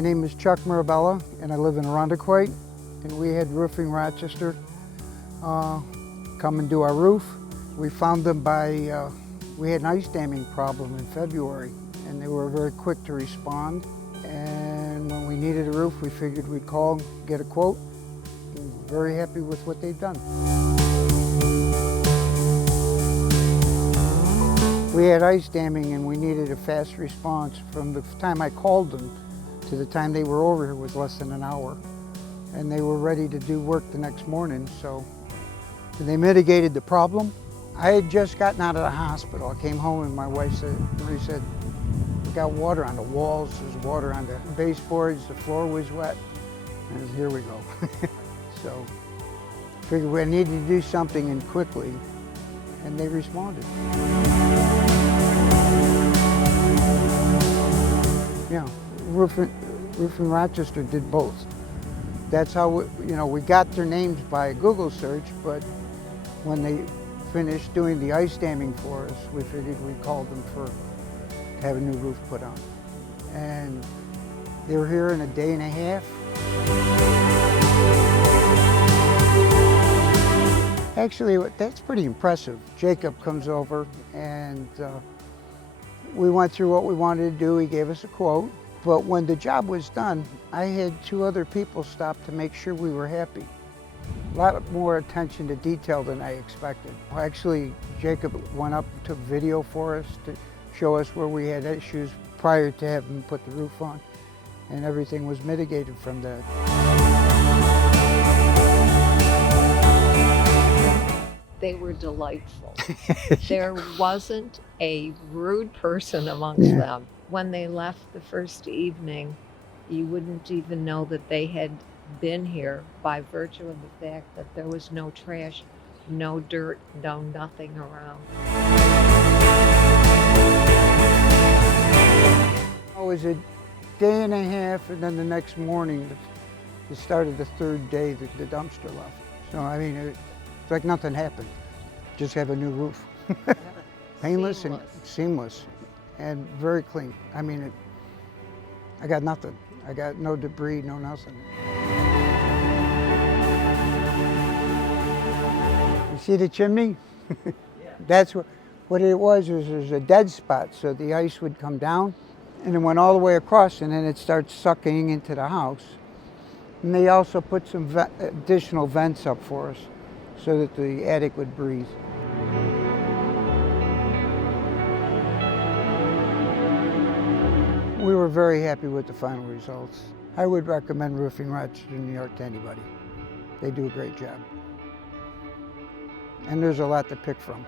My name is Chuck Mirabella, and I live in Irondequoit, and we had Roofing Rochester come and do our roof. We found them we had an ice damming problem in February, and they were very quick to respond. And when we needed a roof, we figured we'd call, get a quote. I'm very happy with what they've done. We had ice damming and we needed a fast response. From the time I called them to the time they were over here was less than an hour. And they were ready to do work the next morning, so they mitigated the problem. I had just gotten out of the hospital. I came home and my wife said, we got water on the walls, there's water on the baseboards, the floor was wet, and here we go. So figured we needed to do something and quickly, and they responded. Yeah, Roofing Rochester did both. That's how we got their names by Google search, but when they finished doing the ice damming for us, we figured we'd call them to have a new roof put on. And they were here in a day and a half. Actually, that's pretty impressive. Jacob comes over and we went through what we wanted to do. He gave us a quote. But when the job was done, I had 2 other people stop to make sure we were happy. A lot more attention to detail than I expected. Actually, Jacob went up and took video for us to show us where we had issues prior to having him put the roof on, and everything was mitigated from that. They were delightful. There wasn't a rude person amongst them. When they left the first evening, you wouldn't even know that they had been here by virtue of the fact that there was no trash, no dirt, no nothing around. It was a day and a half, and then the next morning, the start of the 3rd day, the dumpster left. So, I mean, it's like nothing happened. Just have a new roof. Painless and seamless, and very clean. I mean, I got nothing. I got no debris, no nothing. You see the chimney? That's what it was there's a dead spot, so the ice would come down, and it went all the way across, and then it starts sucking into the house. And they also put some additional vents up for us so that the attic would breathe. We were very happy with the final results. I would recommend Roofing Rochester, New York to anybody. They do a great job. And there's a lot to pick from.